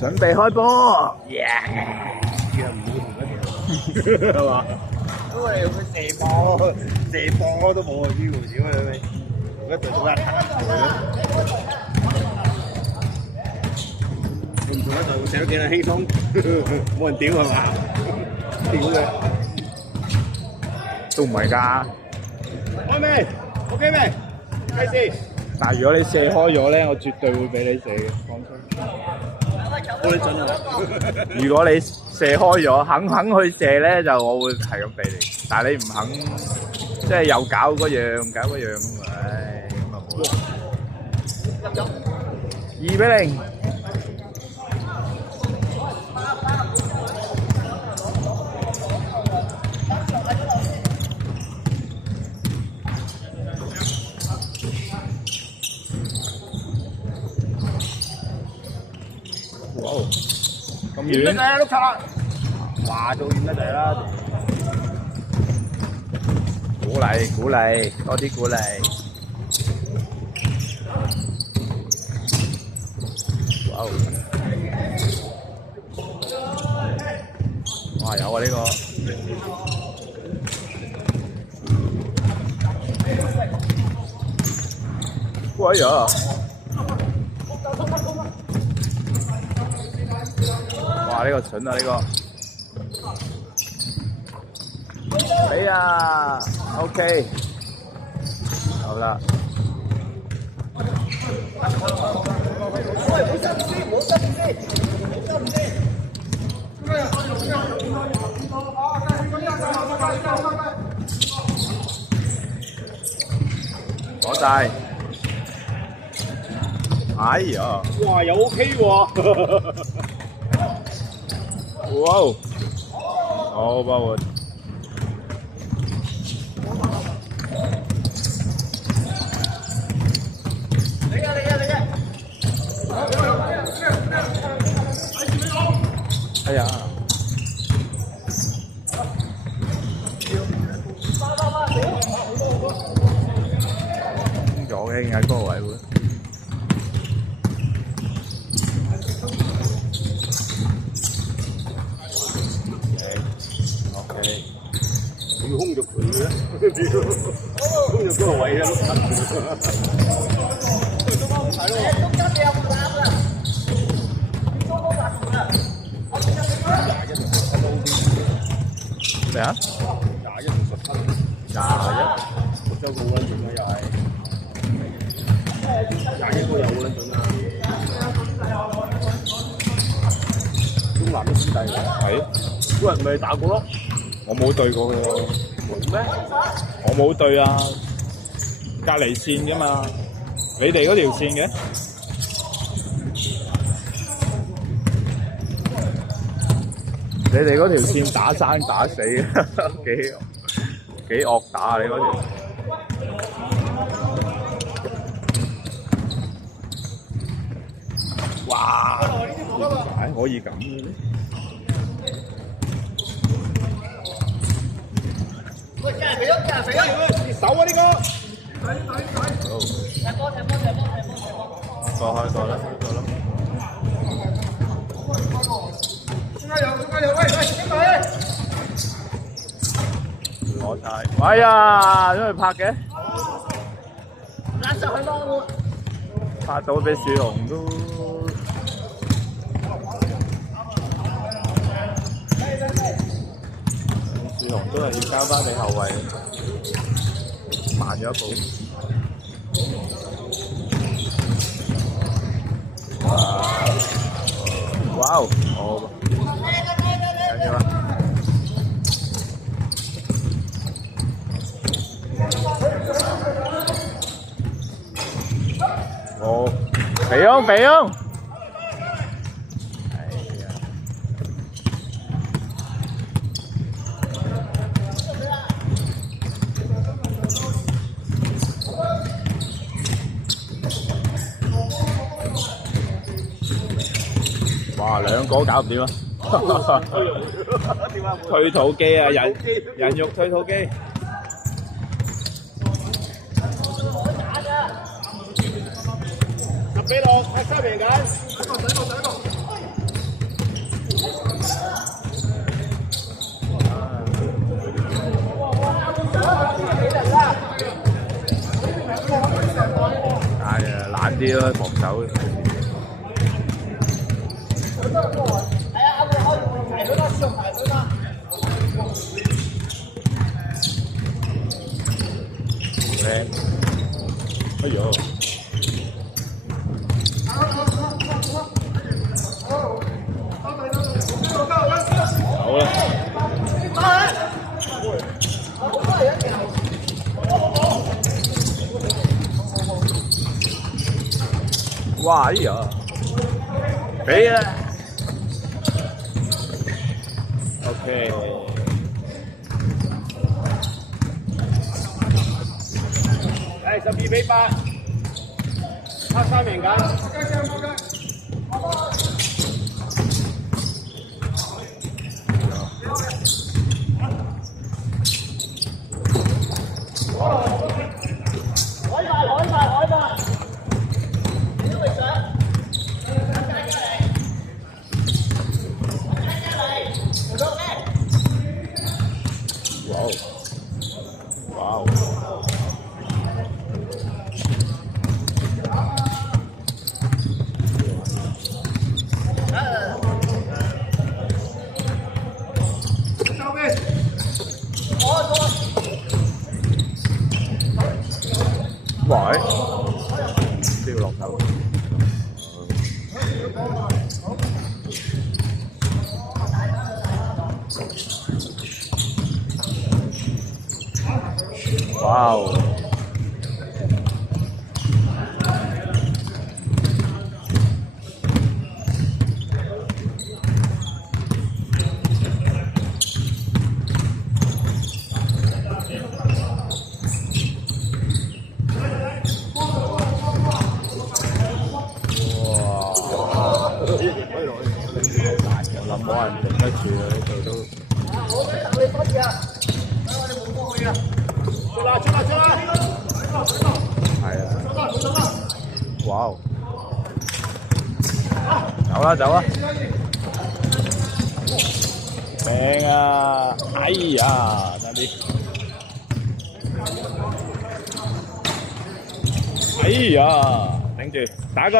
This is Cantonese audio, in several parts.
準備開波，係嘛？因為佢射波都冇啊！呢條屌你咪，而家做到一攤佢唔做得就射得幾咁輕鬆，冇人屌係嘛？屌嘅都唔係㗎。開未 ？OK 未？計時。但係如果你射開咗咧，我絕對會俾你射嘅，放心。我哋準啊！如果你射開咗，肯去射咧，就我會係咁俾你。但係你唔肯，即係又搞嗰樣搞嗰樣咁，唉，咁啊冇啦。2-0。哇！咁遠得滯，碌柒啦！話到遠得滯啦！鼓勵鼓勵，多啲鼓勵。哇！哇有啊呢個。哎呀！哇！呢個蠢啊呢個。哎呀 ，OK， 好啦。攞晒。哎呀！哇，又 OK 喎！哇！好把握。哎呀！空咗嘅，應該嗰個位會。OK。要空咗佢嘅，空咗嗰個位啊！咩啊？21福州個好撚準啊，又係21個又好撚準啊！中南嘅師弟係，嗰日咪打過咯。我冇對過佢喎。冇咩？我冇對啊，隔離線㗎嘛，你哋嗰條線嘅。你哋嗰條線打生打死，幾惡打啊！你嗰條。哇！點可以咁嘅咧？喂，加人肥咗，加人肥咗，手啊呢個！好。踢波，踢波，踢波，踢波，踢波！開過啦，開過啦。加油！喂，經理！攞晒。哎呀，因為拍嘅。拉實佢咯！拍到俾小龍都。小龍都係要交翻俾後衞，慢咗一步。哇！好。緊要啊！好，肥翁，肥翁。哎呀！哇，兩個搞唔掂啊！退土機啊，人肉退土機。俾落，睇三名緊。係啊，懶啲咯，防守。哎呦！好啦。哇！哎呀，俾啊 ！OK。12-8，黑三名緊。哇！喂，都要落手。哇哦！諗冇人頂得住啊！呢度都。係啊！哇！走啦走啦！命啊！哎呀，差啲！哎呀，頂住！打個！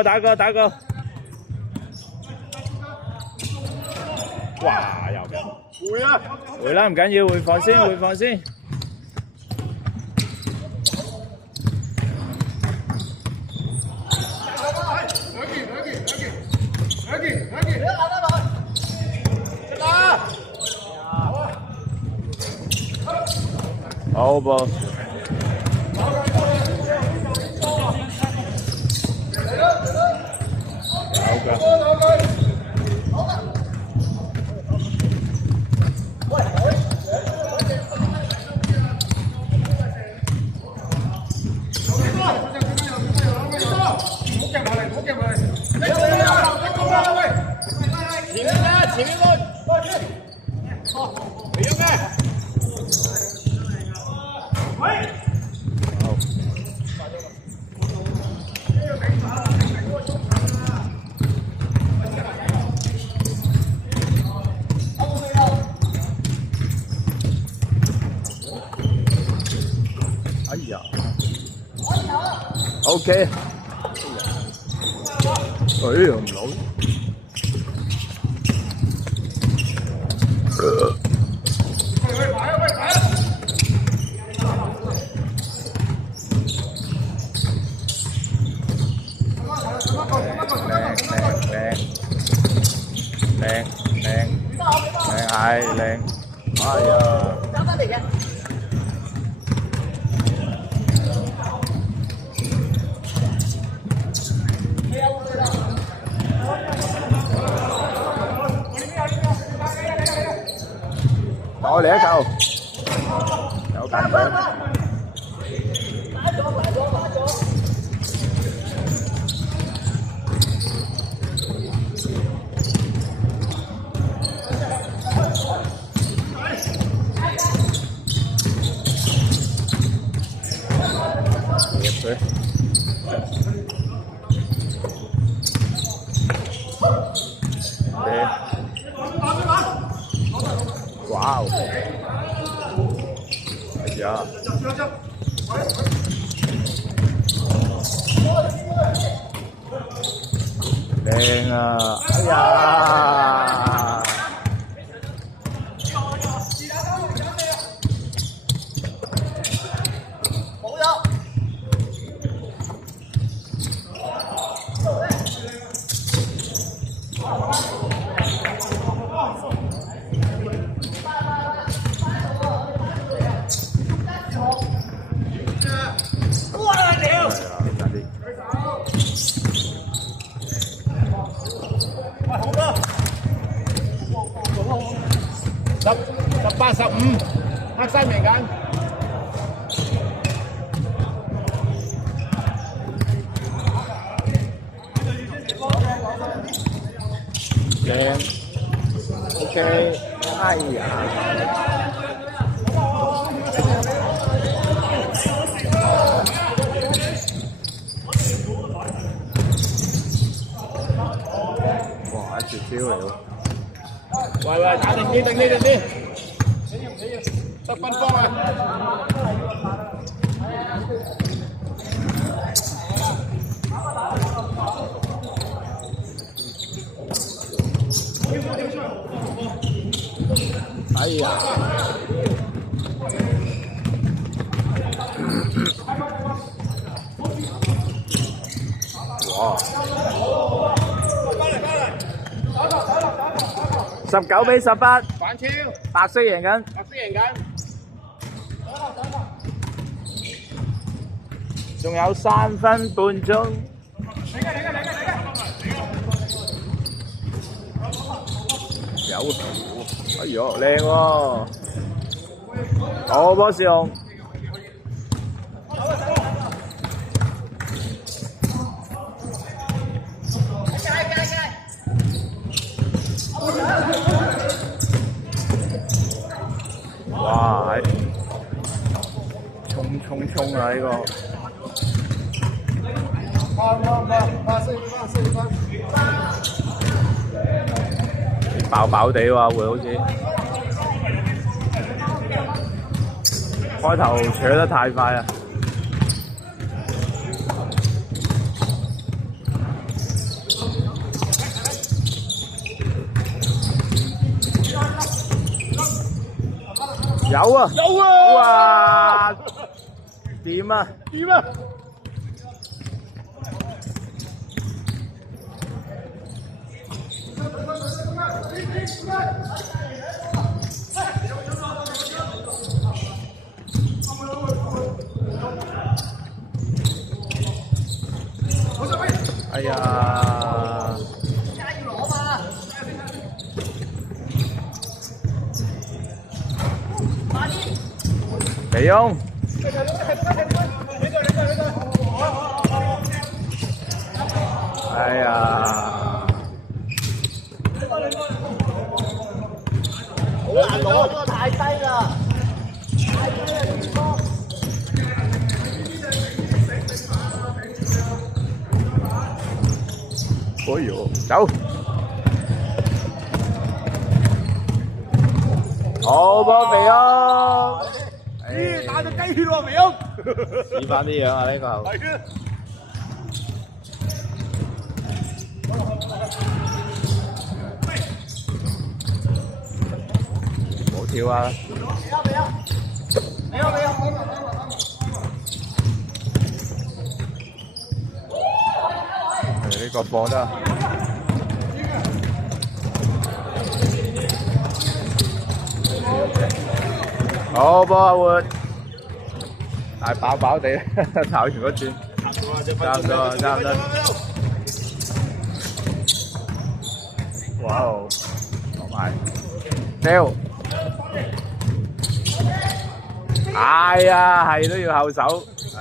哇！又嘅。回啊！回啦，唔緊要，回防先。好噃。好嘅。前面攞，你喐咩？哎呀 ，OK。哎呀，唔攞。靚係靚，哎呀！交翻嚟嘅。我嚟一球，有緊張。哇！哎呀！靚啊！哎呀！18、15，黑衫嚟緊。靚，OK，哎呀！哇！一絕招嚟喎！喂，打定啲，定啲。得分方啊！哎呀！哇！19-18，反超，白色贏緊。仲有3分半鐘。有，哎呦，靚喎！好波士雄。哇！衝啊！呢個飽地喎，會好似開頭扯得太快啊！有啊！哇！掂啊！哎呀！李勇，哎呀！好難攞，呢個太低啦！哎呦，走！好波肥翁！咦，打到雞血喎，肥翁！試翻啲樣啊！呢個係啊！冇跳啊！呢個放得。好波阿活，大飽地跑完嗰轉，差唔多。哇！攞埋，丟。哎呀，係都要後手，唉。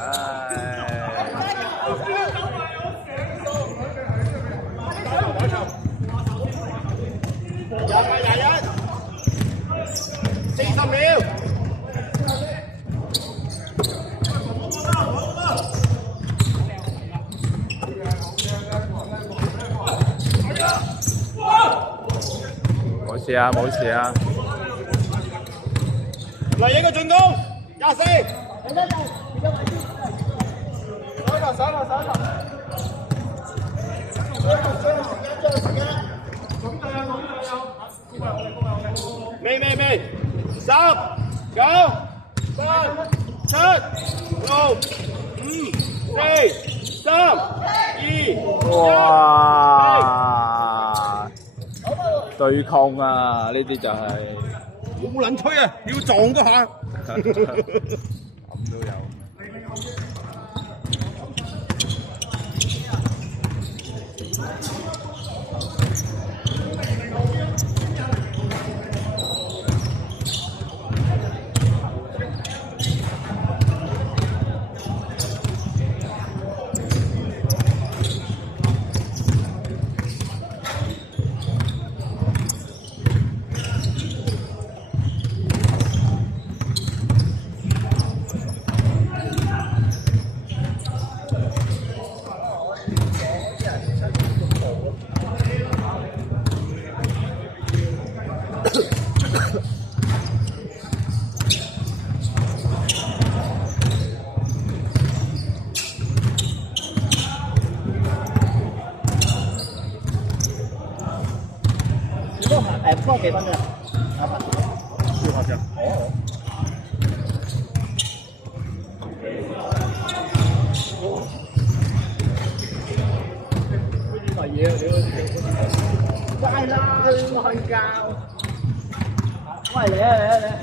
40秒。冇事啊！嚟一個進攻，24。未10、9、8、7、6、5、4、3、2、哇！對抗啊！呢啲就係1，冇撚吹啊，要撞嗰下。咁都有。幫我幾分啫？要下隻。哦。好似嚟嘢啊！屌，乖啦，我瞓覺。喂，嚟啊嚟啊嚟啊！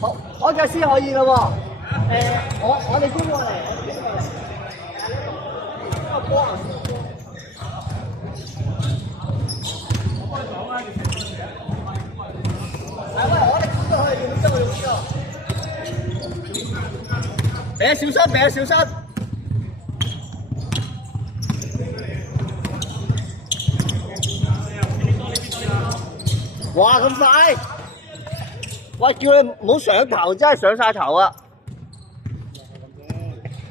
好，我腳先可以咯喎。我哋邊個嚟？邊個波啊？喂，我哋邊個去？邊個去？邊個？俾小心，俾小心。哇！咁快！喂，叫你唔好上頭，真係上晒頭啊！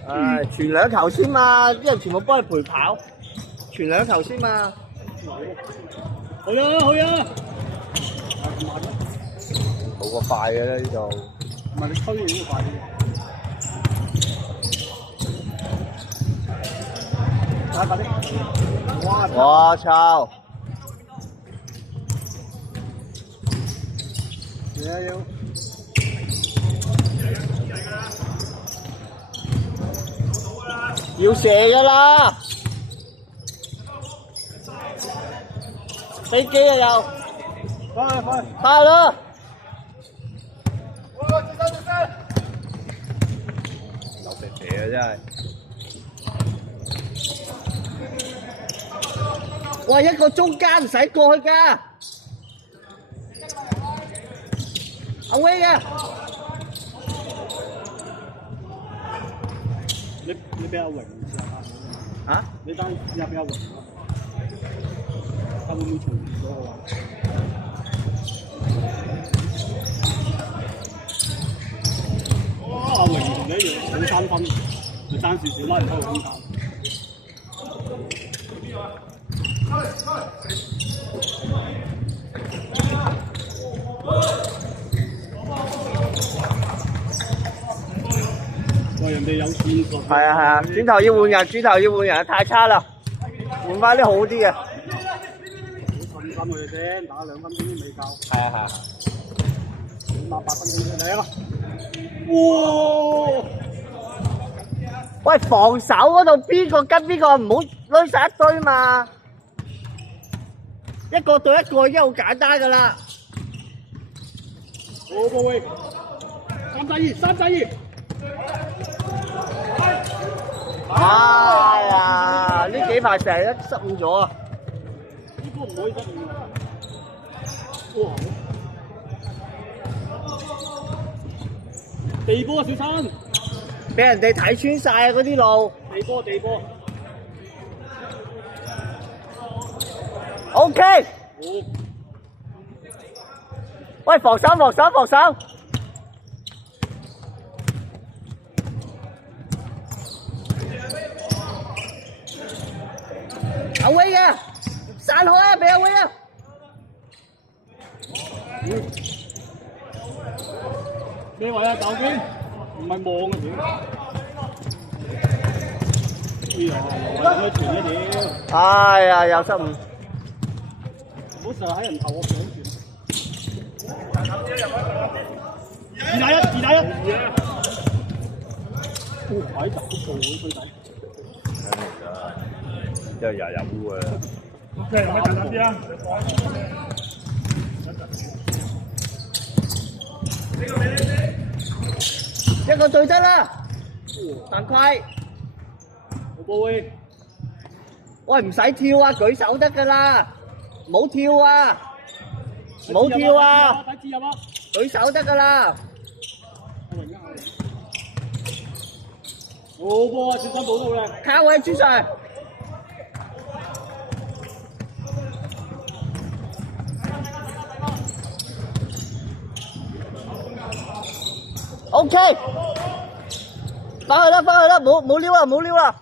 唉，傳兩球先嘛，啲人全部幫你陪跑，傳兩球先嘛。好呀，好呀。好過快嘅咧呢度。唔係你吹已經快啲。快啲！我操！要射㗎啦！飛機啊又！快啦！流蛇蛇啊真係！喂，一個中間唔使過去㗎。阿威嘅，你俾阿榮嚇？你單試下俾阿榮，睇會唔會重疊咗啊？阿榮同你一樣搶3分，你爭少少拉唔開個空間。喂，人哋有線索。係啊係啊，轉頭要換人，轉頭要換人，太差啦，換翻啲好啲嘅。好信心佢哋先，打2分鐘都未夠。係啊係啊。起碼8分鐘出嚟啊！哇！喂，防守嗰度邊個跟邊個，唔好攆晒一堆嘛。一個對一個已經好簡單噶啦。好波威，3-2，3-2。哎呀，呢幾排成日都失誤咗啊！波唔可以失誤㗎。哇！地波小心，俾人哋睇穿晒嗰啲路。地波。 OK。好。喂，防守。阿威嘅，散開啊，俾阿威啊！咩位啊？教官，唔係望啊屌！哎呀，又傳一屌！哎呀，又失誤。唔好成日喺人頭我上傳。2打1，2打1。哦，喺集都做喎，衰仔。即係日烏啊！即係咪簡單啲啊？一個對得啦，犯規。好波威，喂，唔使跳啊，舉手得噶啦，唔好跳啊，唔好跳啊，睇字入啊！舉手得噶啦。好波啊！小心保到咧。靠位朱 Sir。OK， 翻去啦，冇撩啦。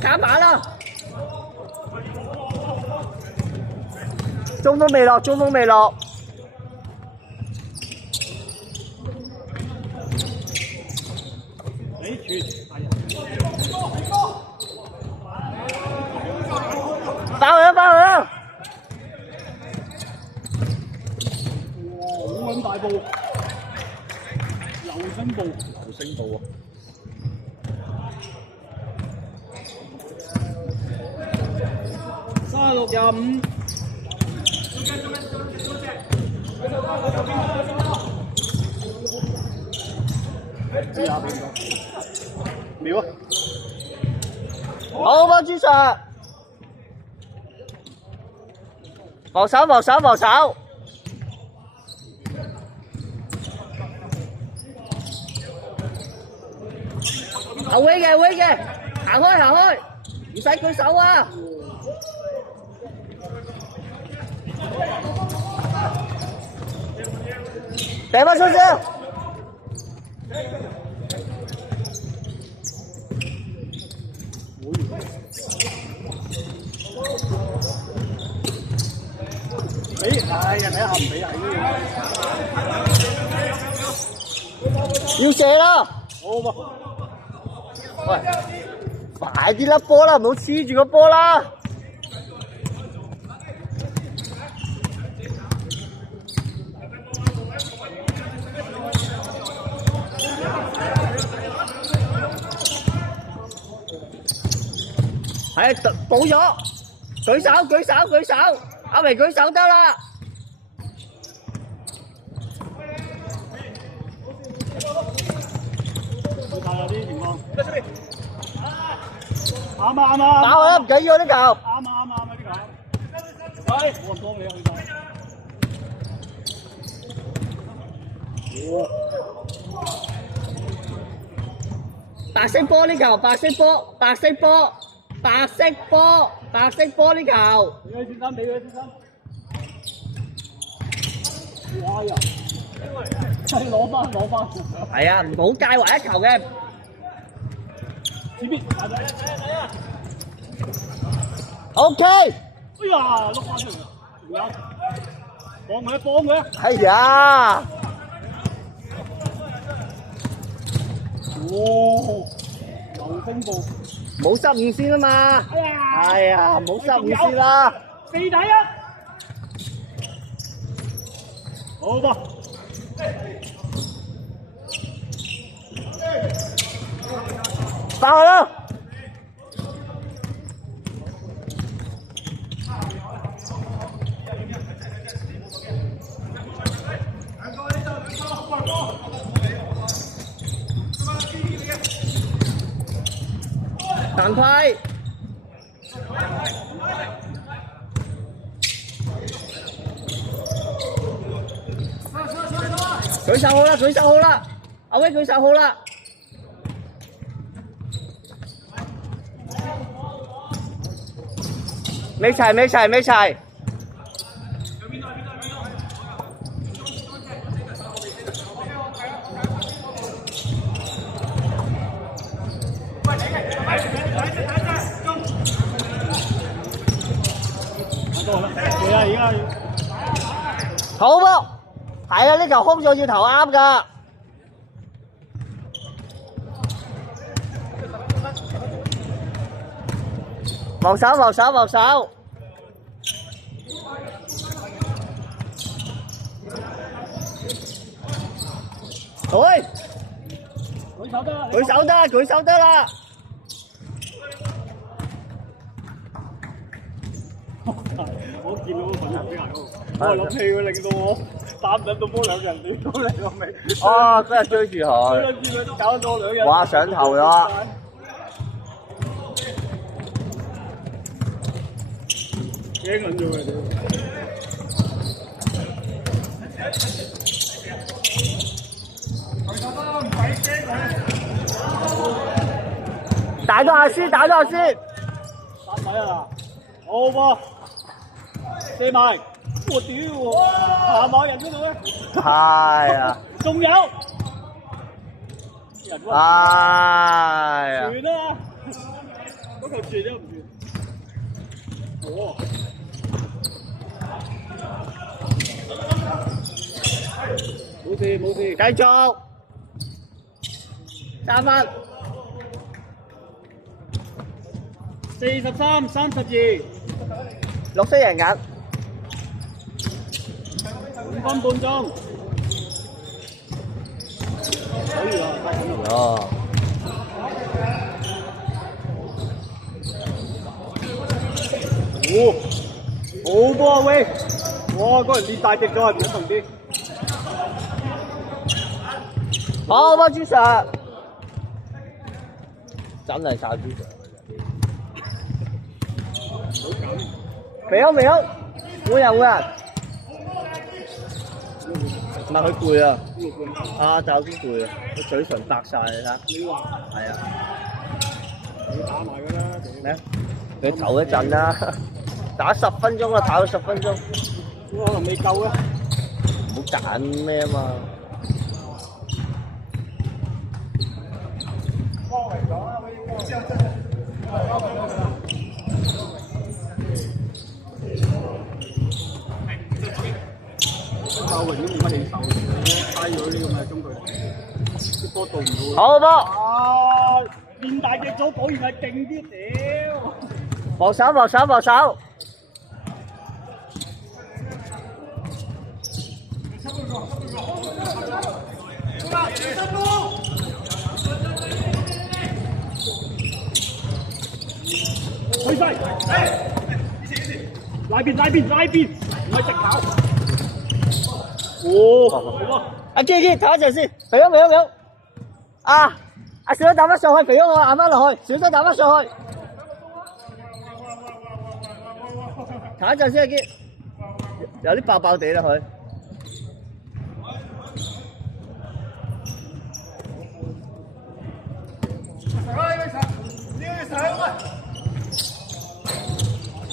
卡板啦，中鋒未落。翻去啦！哇，好撚大步，流星步啊！ 36-25，秒啊！好波朱 Sir， 防守。阿威嘅，行開，唔使舉手啊！掟翻出先。哎呀，睇下唔俾啊！要射啦！好噃，喂，快啲甩波啦，唔好黐住個波啦！係補咗，舉手，阿明舉手得啦。睇下啲情況。啱啊！打我啦，唔緊要呢球。啱啊呢球。喂，我唔幫你啊，白色波呢球，白色波呢球。俾佢先生。哇呀！係攞翻。係啊，唔好介懷一球嘅。前邊，睇啊！ OK。哎呀，碌翻出嚟，幫佢。哎呀！哇！流星步，冇失誤先啊嘛。哎呀，冇失誤先啦。4打1，好噃。翻去啦！犯規。舉手好啦，舉手好啦，阿威舉手好啦。未齊，未齊，未齊。好波，係啊！呢球空咗要投啱㗎。防守，防守，防守。喂，舉手得，舉手得，舉手得啦！我見到個粉人邊度，我諗起佢令到我打唔到波兩人斷咗你個尾。哦，嗰日追住佢，見佢搞咗兩人。哇！上頭咗。驚緊咗佢哋。打到阿師，打到阿師。3米啊！好噃，射埋。我屌！下網人嗰度咧。係啊。仲有。係啊。傳啦！嗰球傳都唔傳。哦。冇事冇事，繼續。3分。43-32，綠色贏緊。5分半鐘。可以啊，哦。好波啊喂！哇，嗰人練大隻咗係唔同啲。好波朱 Sir， 真係晒朱 Sir。肥歐，肥歐，換人換人。唔係佢攰啊，啊就有啲攰啊，個嘴唇白晒你睇下。你話？係啊。你打埋㗎啦。咩？你唞一陣啦，打10分鐘啊，打到10分鐘。可能未夠啊。唔好揀咩啊嘛。教榮都冇乜起手，低咗啲咁嘅中距離，啲波到唔到。好波！啊！練大隻咗，果然係勁啲屌！防守，防守，防守！去晒，拉邊，拉邊，拉邊，唔係直跑。哦，好波！阿基基，唞一陣先，肥咗，肥咗，肥咗。啊！阿小心打翻上去，肥咗我硬翻落去，小心打翻上去。唞一陣先，阿基，有啲爆爆地啦佢。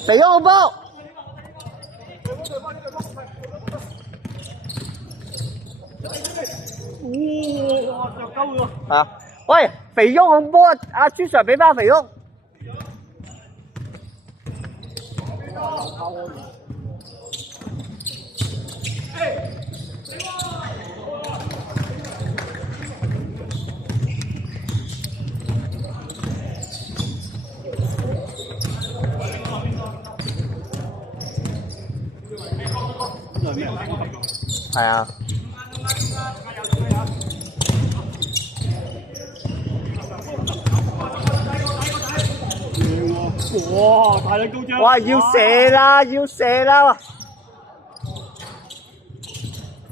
肥咗個波。哇！就鳩咗。啊！喂，肥翁控波啊！阿朱 Sir 俾翻肥翁。係啊。哇！大力高張！哇！要射啦，要射啦！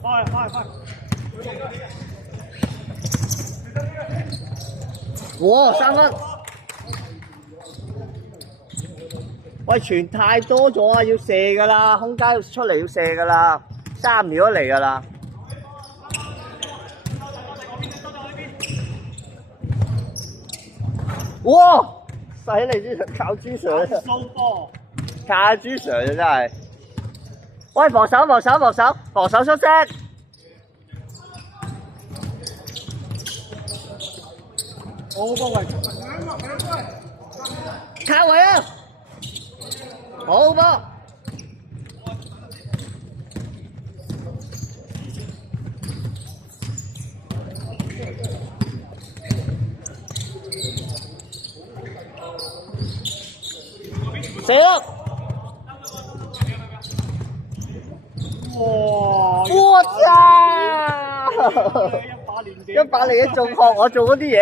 快快快！哇！3分！喂，傳太多咗啊，要射噶啦，空間出嚟要射噶啦，3秒都嚟噶啦。哇！犀利啲，靠朱 Sir， 掃波，靠朱 Sir 啊真係。喂，防守出色。好波位，靠位啊！好波。射啦！哇！我操！100年嘅仲學我做嗰啲嘢。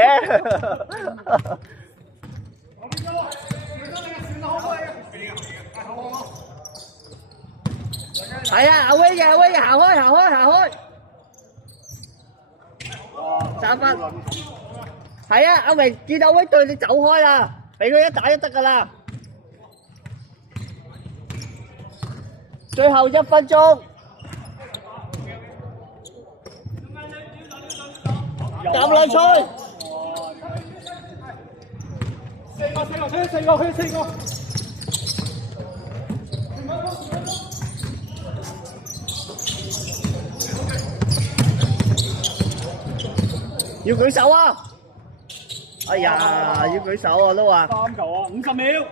係啊，阿威嘅，行開。3分。係啊，阿榮見到威對你走開啦，俾佢一打一得㗎啦。最後1分鐘。撳兩吹。四個。要舉手啊！哎呀，要舉手啊都話。3球啊，50秒。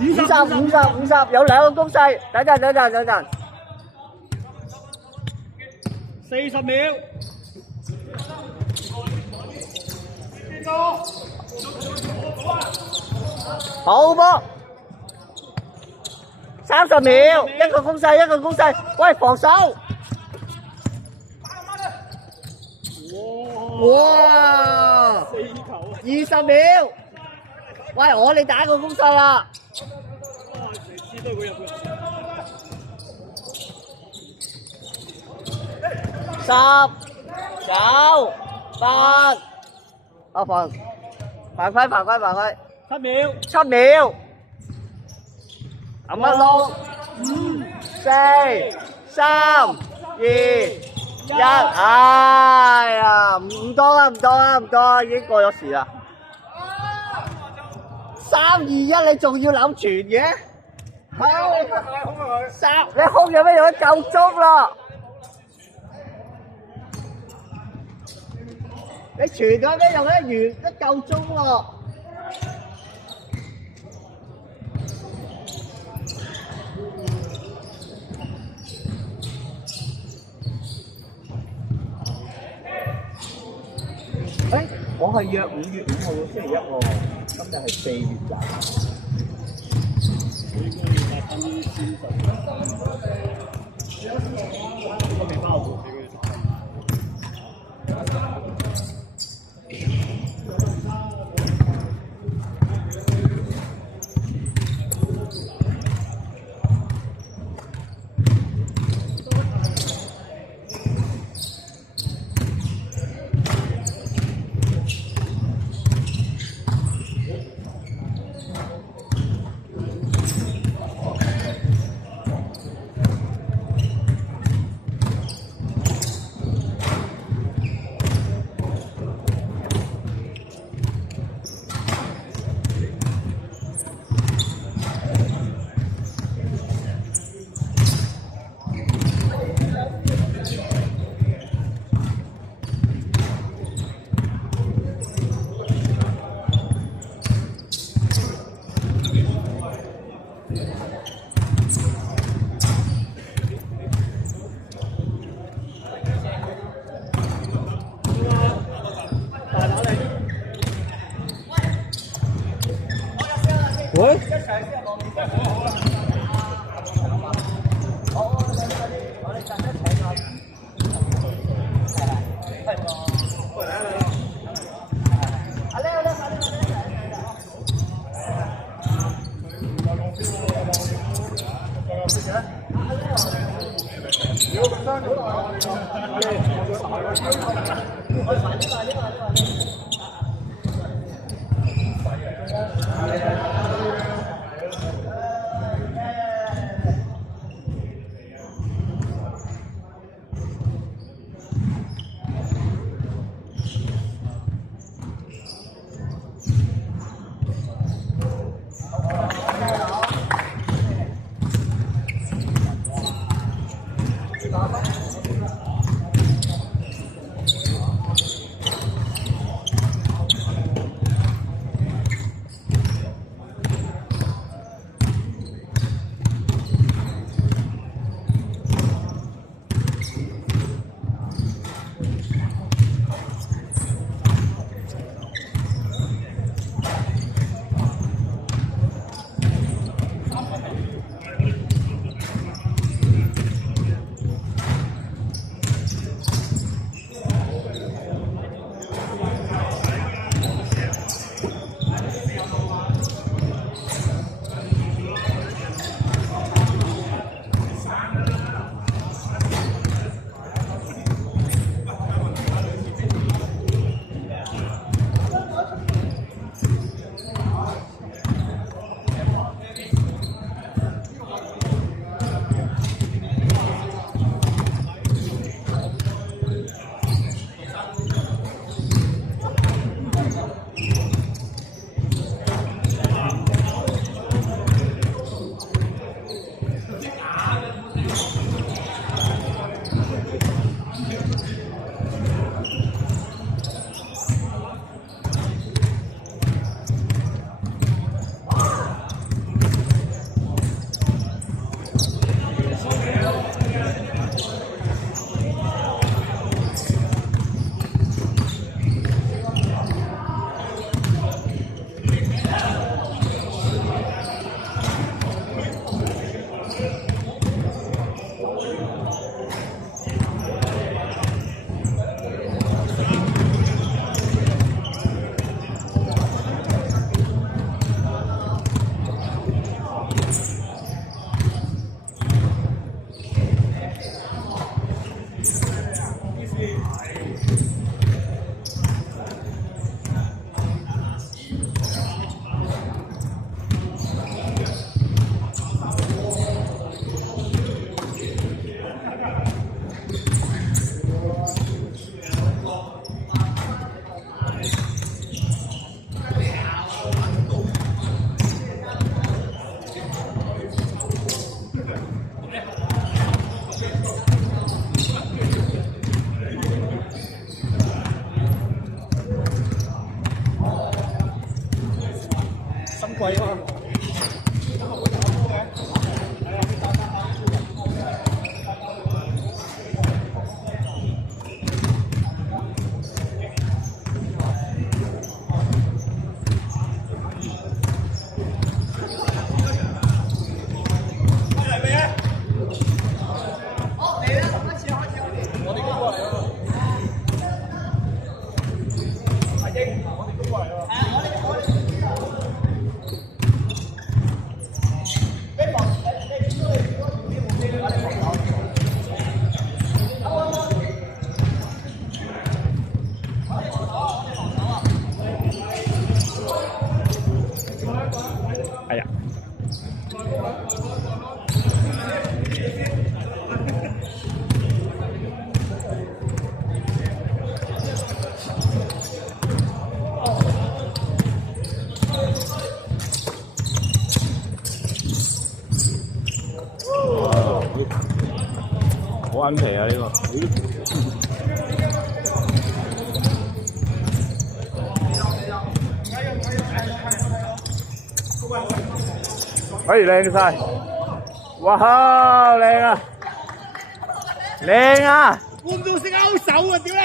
50，有2個攻勢，等陣。40秒。好波。30秒，一個攻勢，喂防守。哇4球啊！20秒，喂我哋打個攻勢啦。哇！成支都會入嘅。10、9、8，阿凡，犯規。7秒。咁啊6、5、4、3、2、1，哎呀，唔多啦，已經過咗時啦。3、2、1，你仲要諗傳嘅？你空有咩用？夠鐘啦！你傳咗咩用咧？完都夠鐘咯。我係約5月5號星期1喎，今日係4月咋。喂？好眼皮啊呢個。哎，靚晒！哇，靚啊！靚啊！我唔到識勾手啊！屌你！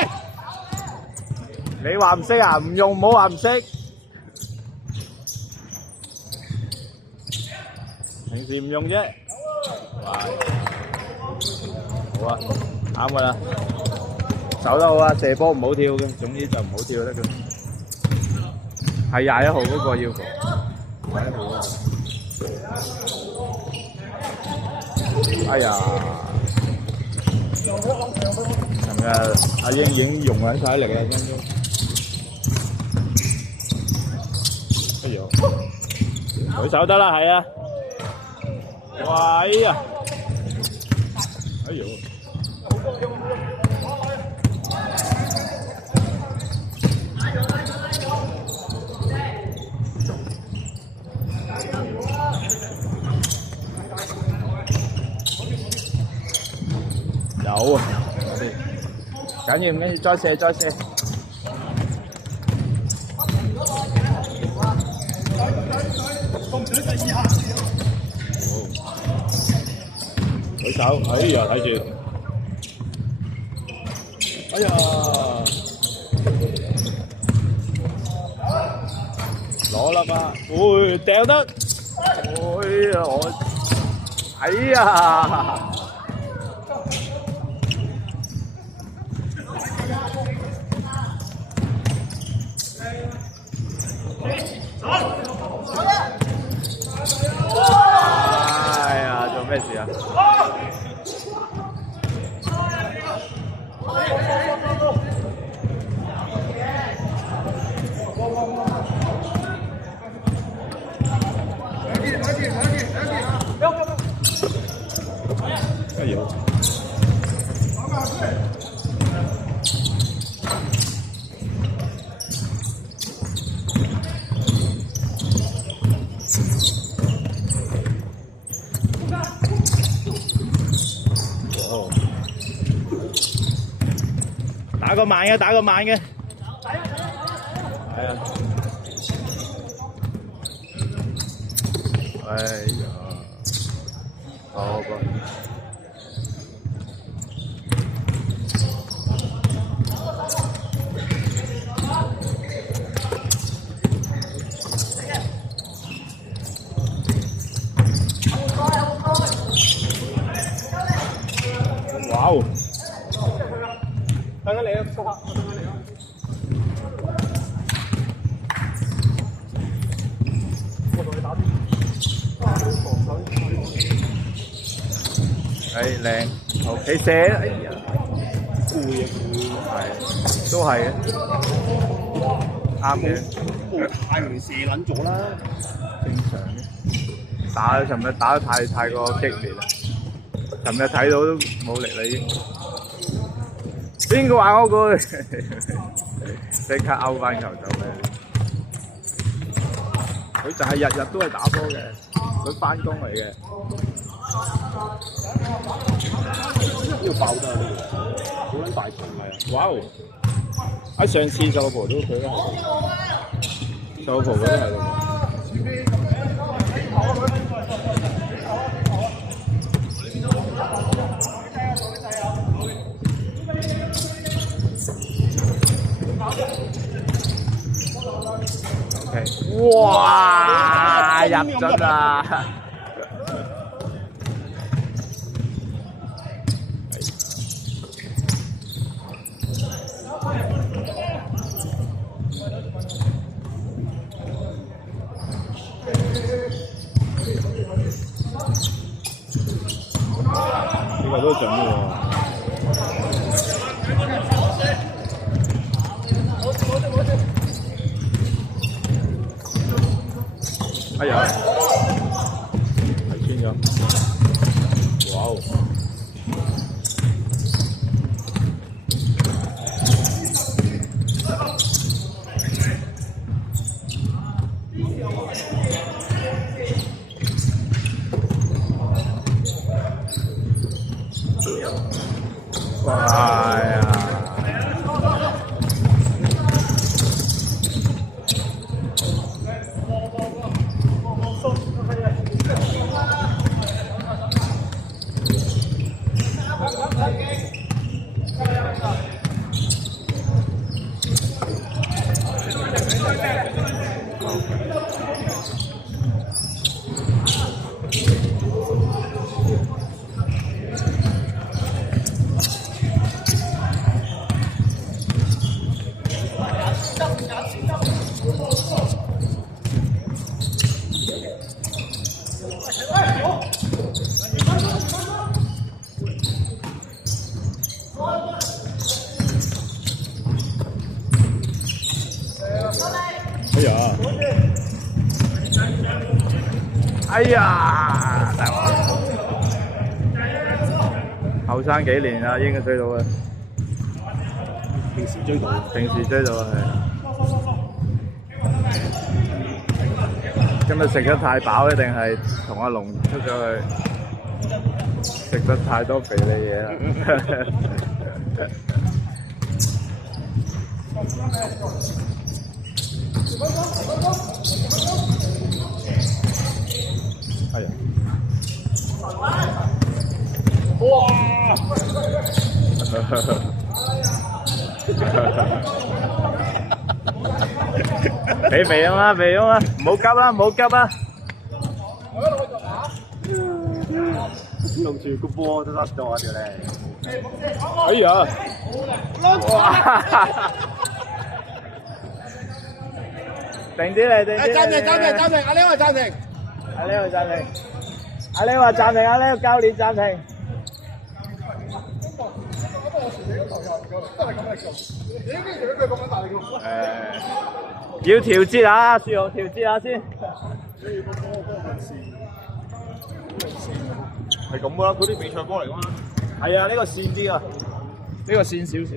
你話唔識啊？唔用唔好話唔識。平時唔用啫。哇！好啊，啱噶啦。手得好啊，射波唔好跳嘅，總之就唔好跳得嘅。係21號嗰個要求。21號嗰個。哎呀！尋日阿英已經用緊晒力啦，分鐘。哎呦，舉手得啦，係啊。哇！哎呀，哎呦。有啊，緊要唔緊要？再射再射。舉手，哎呀，睇住，哎呀，攞啦吧，會掉得，哎呀我，哎呀！哎呀，做咩事啊？哎呦！打個慢嘅，打個慢嘅。係啊。哎呀，好吧。哇哦！等緊你啊，蘇克，我等緊你啊。我同你打啲。哎，靚，好，你射，哎呀，攰啊攰，係，都係嘅，啱嘅。太容易射撚咗啦。正常嘅。尋日打得太過激烈啦，尋日睇到都冇力啦已經。邊個話我句？即刻勾翻球走咩？佢就係日日都係打波嘅，佢翻工嚟嘅。呢個爆得啊！呢個好撚大場係。哇哦！啊上次秀婆都佢都係，秀婆嗰都係度。哇！入咗啦！呢個都準喎。哎呀，睇穿咗，哇哦！哎呀！哎呀！哎呀，大鑊！後生幾年啦，應該追到嘅。平時追到，平時追到係。今日食得太飽咧，定係同阿龍出咗去食得太多肥膩嘢啦？哎呀！哇！俾肥啊嘛，肥啊嘛，唔好急啦，唔好急啦。弄住個波都甩咗條咧。哎呀！哇！定啲嚟，定啲嚟。暫停，暫停，暫停，阿呢話暫停。阿呢話暫停。阿呢話暫停，阿呢個教練暫停。要調節下，朱紅調節下先。係咁噶啦，嗰啲比賽波嚟噶嘛。係啊，呢個線啲啊，呢個線少少。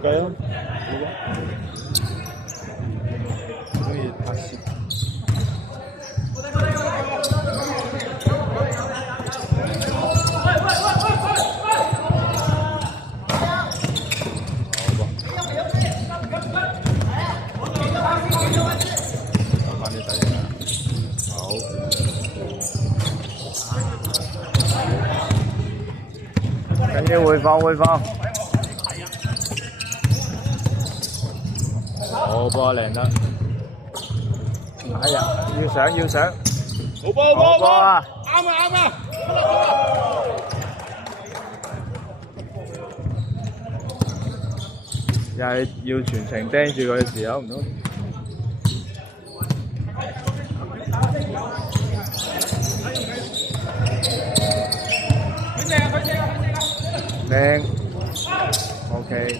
計咯，可以拍攝。翻啲仔啦，好。緊要回放，回放。好波靚得，哎呀，要上要上，好波好波啊！啱啊啱啊！又係要全程盯住佢嘅時候，唔通？靚 ，OK。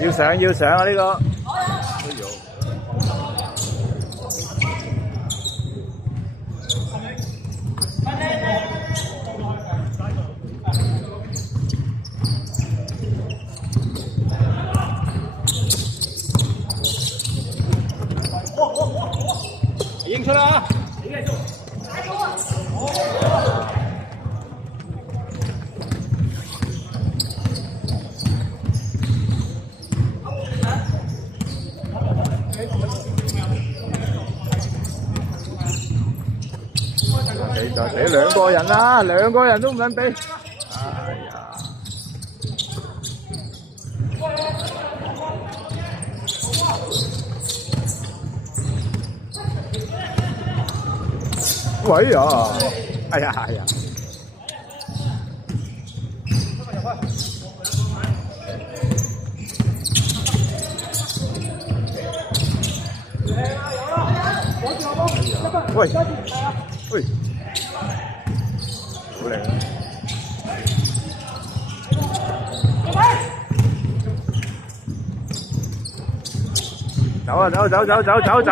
要上要上啊！呢個。認出啦！就死兩個人啦，兩個人都唔肯俾。哎呀！喂呀！哎呀哎呀！喂喂！好靚啊！走啊走！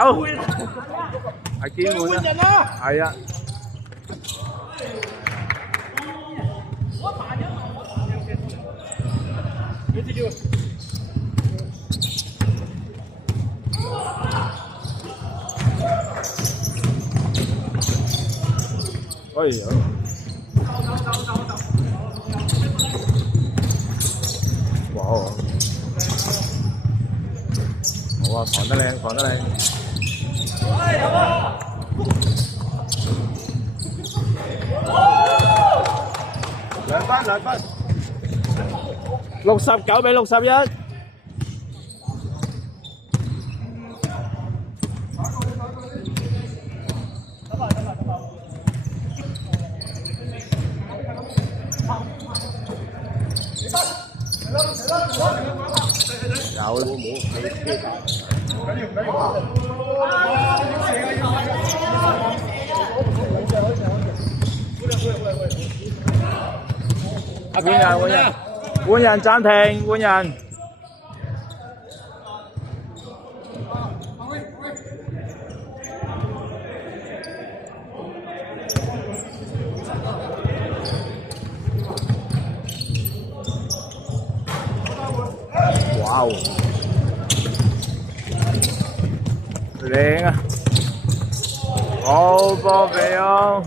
係堅換啊！係啊！哎呀！哇！好啊，防得靚，防得靚。2分，69比61。有啦，換人暫停，換人。哇哦！靚啊！好波比奧！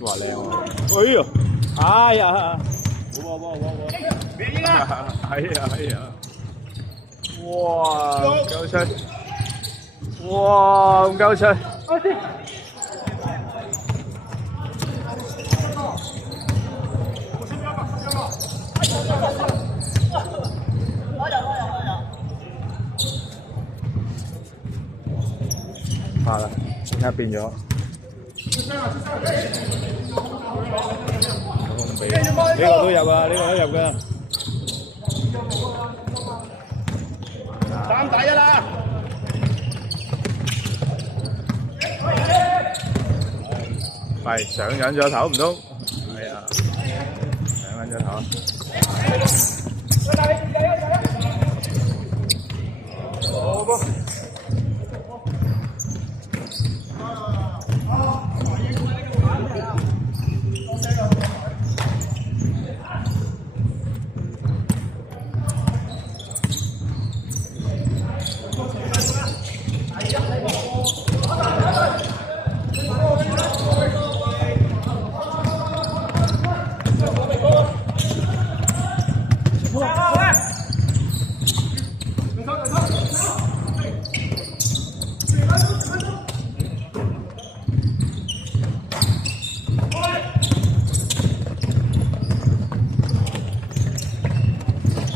哇靚喎！哎呦！哎呀！別啦！哎呀！哇！唔夠吹！哇！唔夠吹！怕啦！而家變咗。呢個都入啊！呢個都入㗎。3打1啦！係上緊咗頭唔通？係啊，上緊咗頭。好波！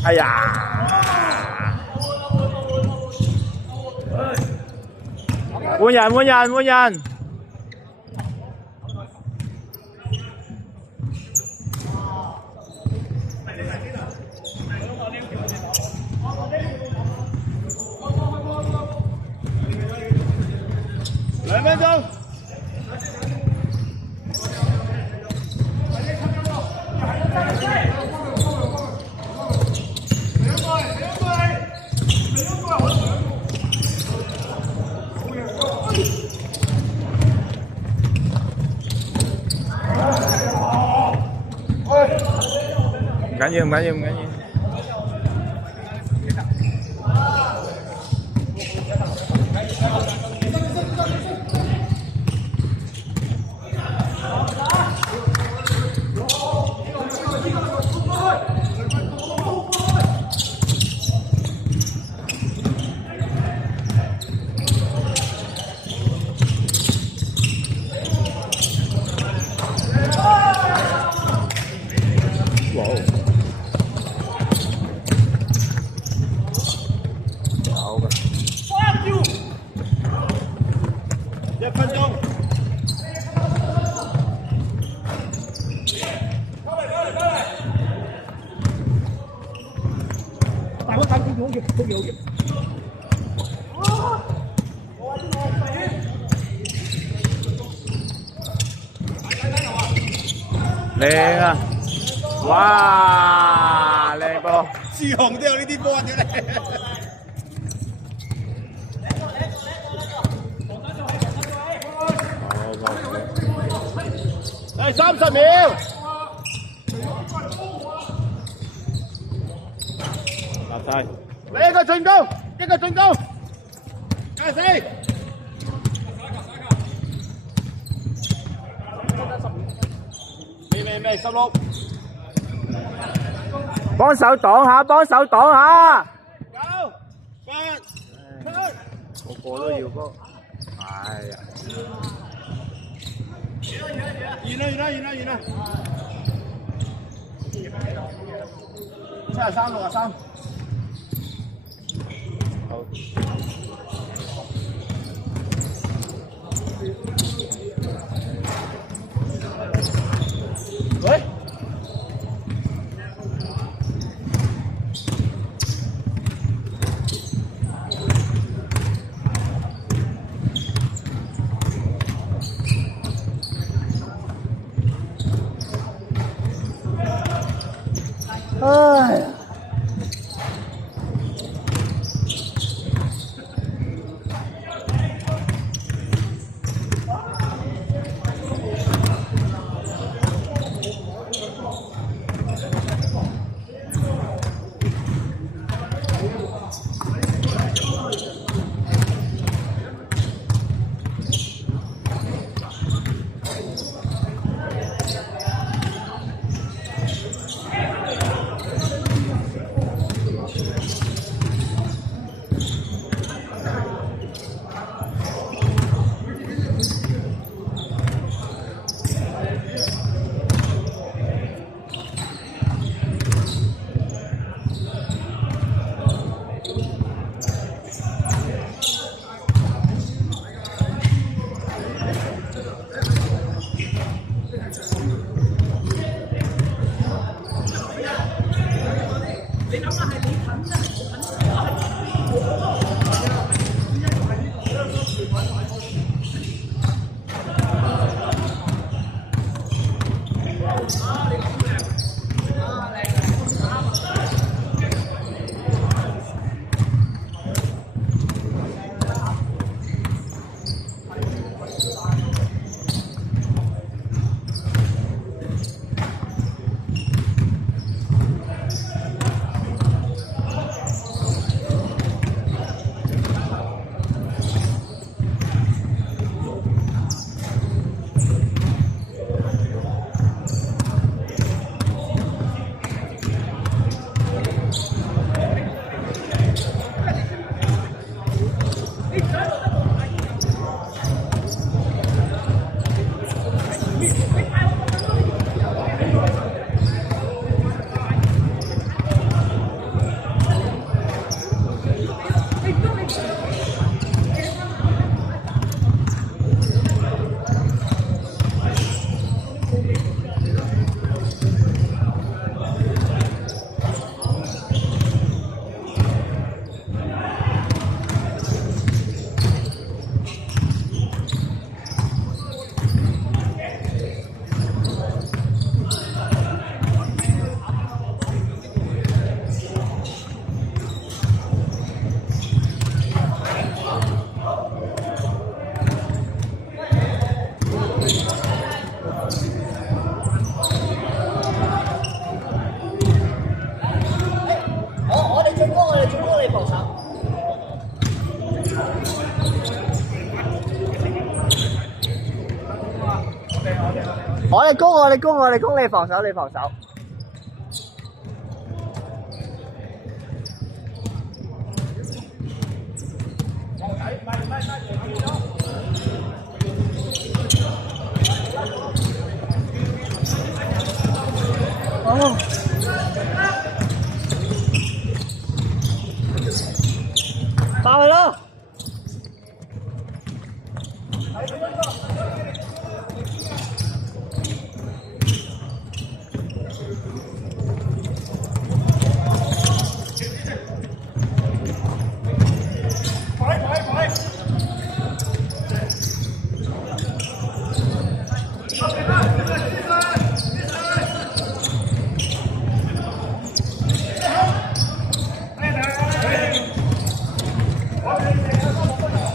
哎呀！換人！2分鐘。緊要唔緊要唔緊要。1分鐘。大個大好嘅，好嘅，好嘅。靚啊！哇，靚波！志雄都有呢啲波嘅咧。嚟30秒。立晒。你一個進攻，一個進攻。加死！未16。幫手擋下，幫手擋下。9、8、7。個個都要波。哎呀！完啦！73、63。好。喂。唉。我哋攻，我哋攻，我哋攻，你防守，你防守。哦。爆佢咯！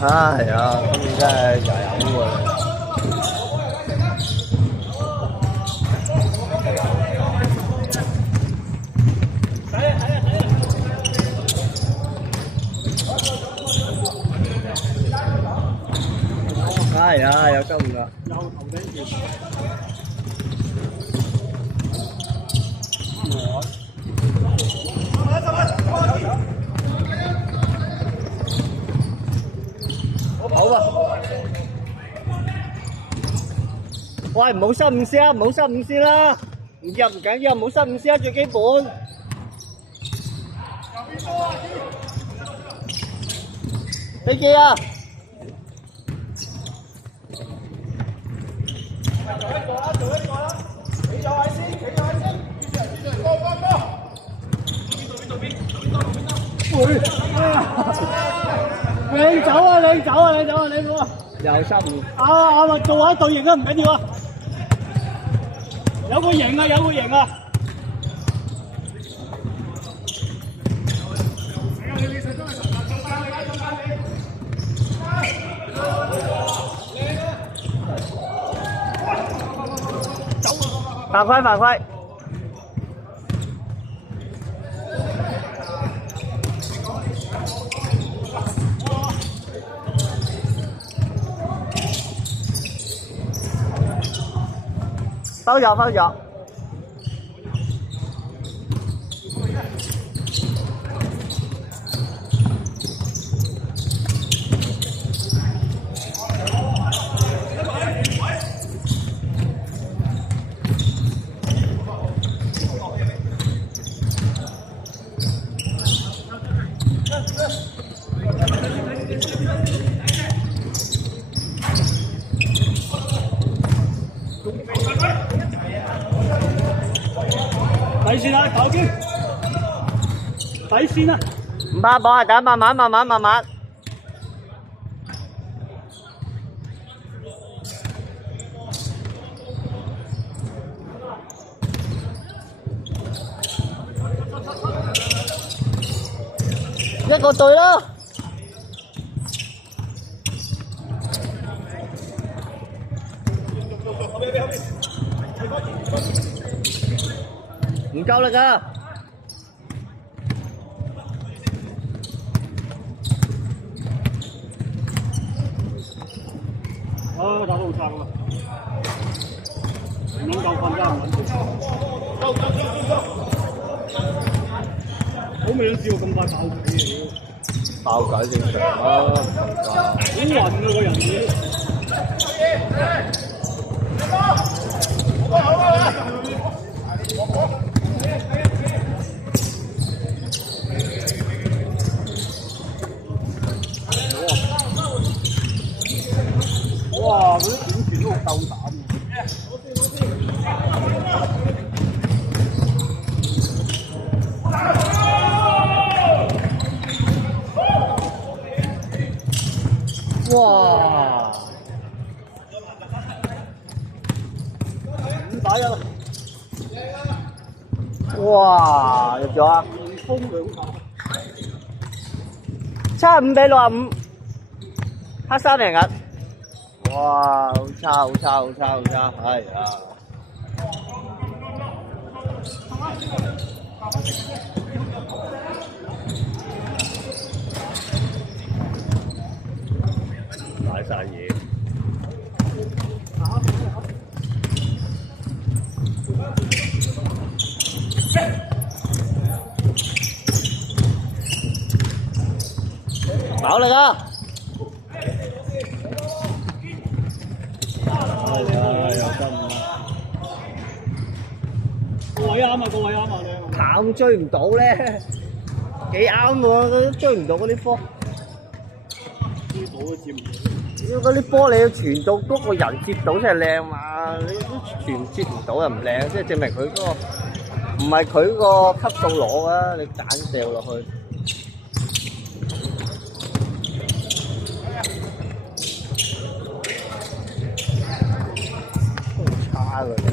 唉呀，今年真係又有喎。哎呀，有得唔得？有頭頂住。好啊！喂，唔好失誤先啊，唔好失誤先啦，唔入唔緊要，唔好失誤先啊，最基本。飛機啊！你走啊！你走啊！你走啊！你走啊！又失誤。啊！咪做下隊形啊，唔緊要啊。有個型啊，有個型啊。犯規犯規。收咗收咗。底線啊，頭肩。底線啊。唔怕綁啊，等慢慢慢慢慢慢。一個隊啦。唔夠力啊！啊，打得好差啊！唔撚夠瞓真係唔撚掂。好未都試過咁快爆鬼嘅屌！爆鬼正常啦，好暈啊個人嘢。哇！嗰啲點傳都好鬥膽啊！哇5打1啊！哇！入咗啊風2下。75比65，黑衫嚟緊。哇！好差好差好差好差，係啊！買晒嘢。搞力啊！個位啱啊，個位啱啊，你咁追唔到咧，幾啱喎，都追唔到嗰啲波。追到都接唔到。嗰啲波你要傳到嗰個人接到先係靚嘛，你都傳接唔到又唔靚，即係證明佢嗰個唔係佢個級數攞啊！你揀掉落去。差㗎真。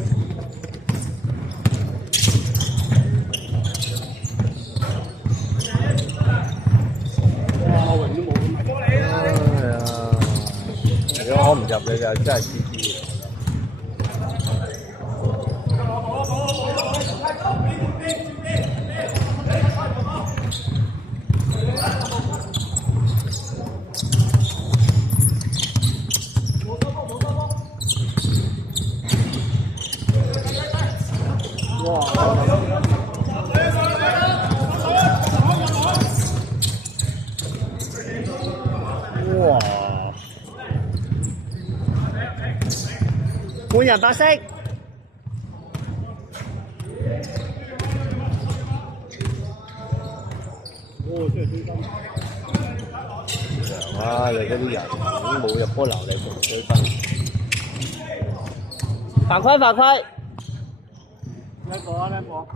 如果我唔入你就真係黐黐。哇！換人白色。哦，真係追分。啊！你嗰啲人已經冇入波能力，仲追分。犯規犯規。叻個啊，叻個。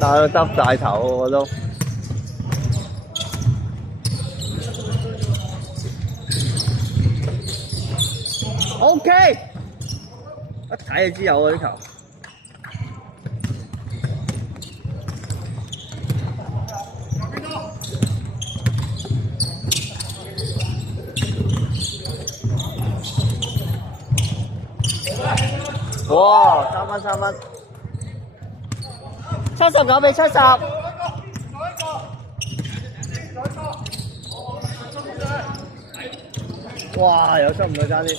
但係耷大頭我都。OK， 一睇就知有啊啲球。哇！3分3分，79比70。哇！有失誤啊，爭啲。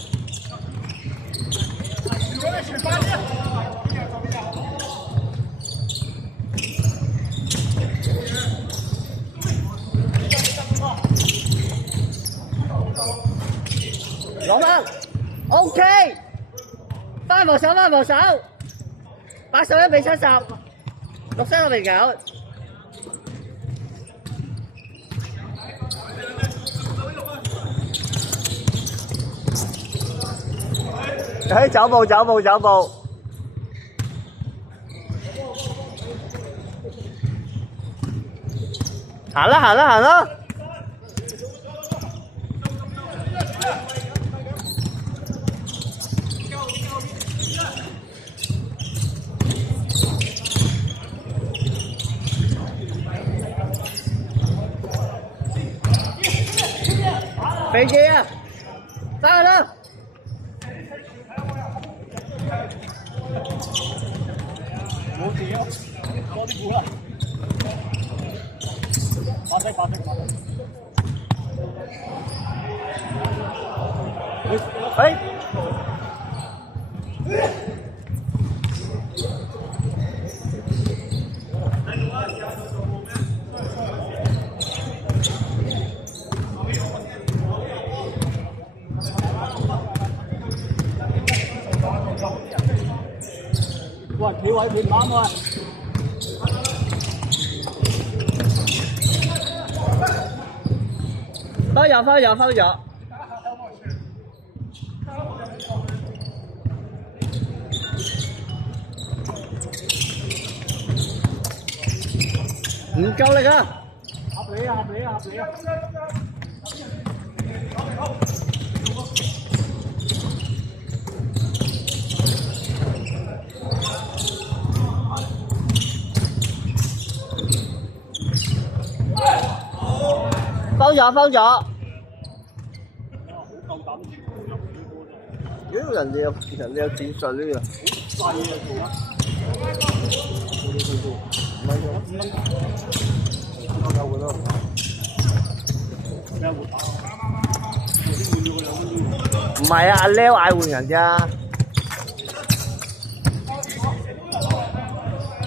攞分 ，OK， 翻防守，81比70，66比9。走步。行啦。飛機啊！翻去啦！冇事啊，多啲估啦。白色。喂，企位企唔啱喎。翻入。唔夠力啊！合理啊！封咗。好夠膽人哋有戰術呢個。好細啊，做啊！唔係啊，阿 Leo 嗌換人咋？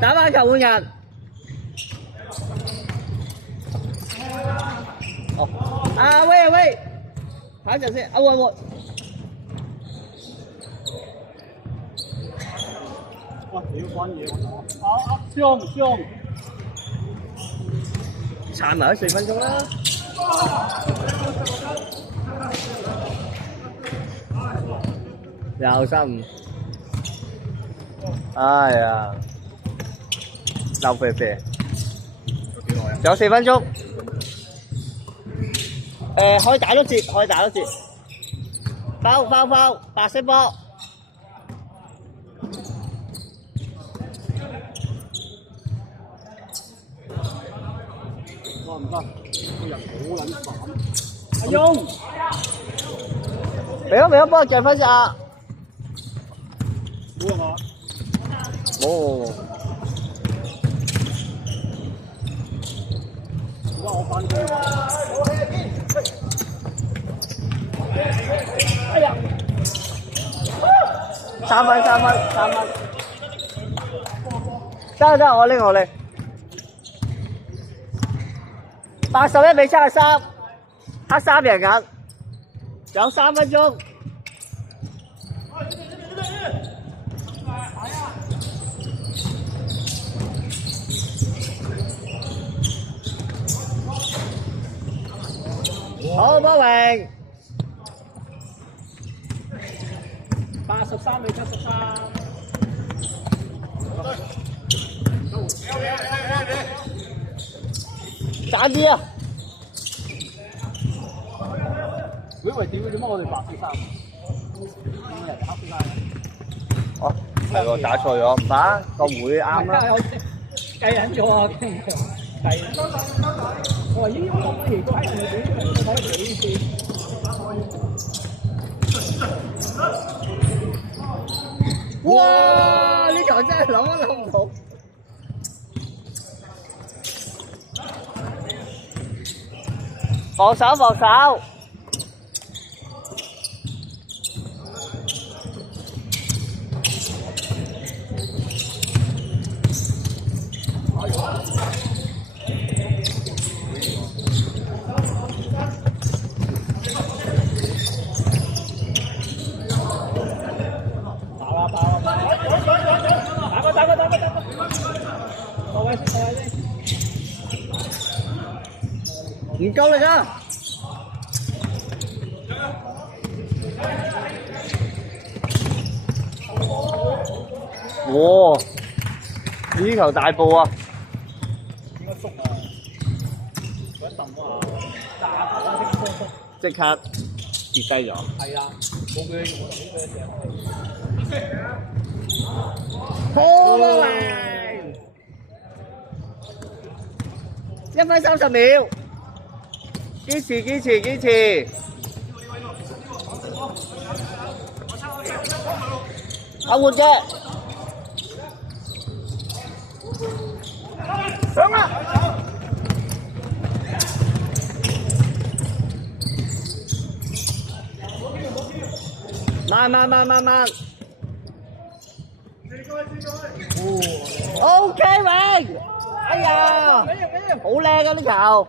打翻球換人。哦，啊喂啊喂，睇陣先，啊換換。哇！屌關嘢喎！啊傷！撐埋咗4分鐘啦。又失誤。哎呀，流肥肥。仲有4分鐘。可以打多節，包，白色波。唔得，個人好撚煩。阿雍，俾咗幫我夾翻隻啊！冇啊嘛？冇。而家我翻工。哎呀！3分。得，我拎。81比73，黑3贏緊，仲有3分鐘。好，波榮。83比73。賺啲啊！喂，點解我哋白色衫？今日黑色衫。哦，係喎，打錯咗，唔怕，個會啱啦。計緊咗啊！計。我話咦，我乜嘢都係你睇得幾次？哇！呢球真係諗唔到。防守。唔夠力啊！哇！呢球大步啊！應該縮啊！嗰一揼啊！即刻跌低咗。係啊，冇佢用好嚟！1分30秒，堅持！阿活嘅，上啦！慢。OK 榮，哎呀，好靚啊呢球！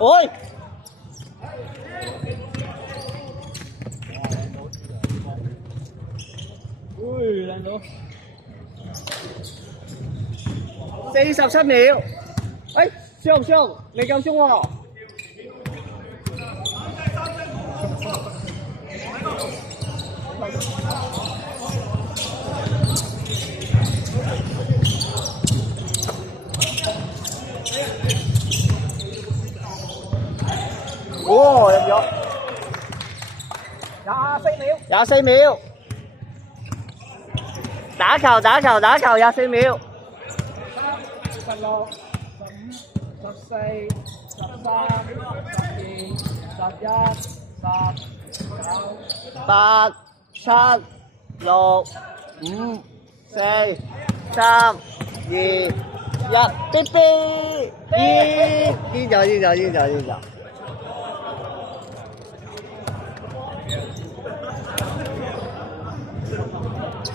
喂！靚到47秒，哎，傷，未夠鐘喎。哦，入咗24秒，打球24秒。16、15、14、13、12、8、7、6、5、4、3、2、1，嗶嗶，煙咗。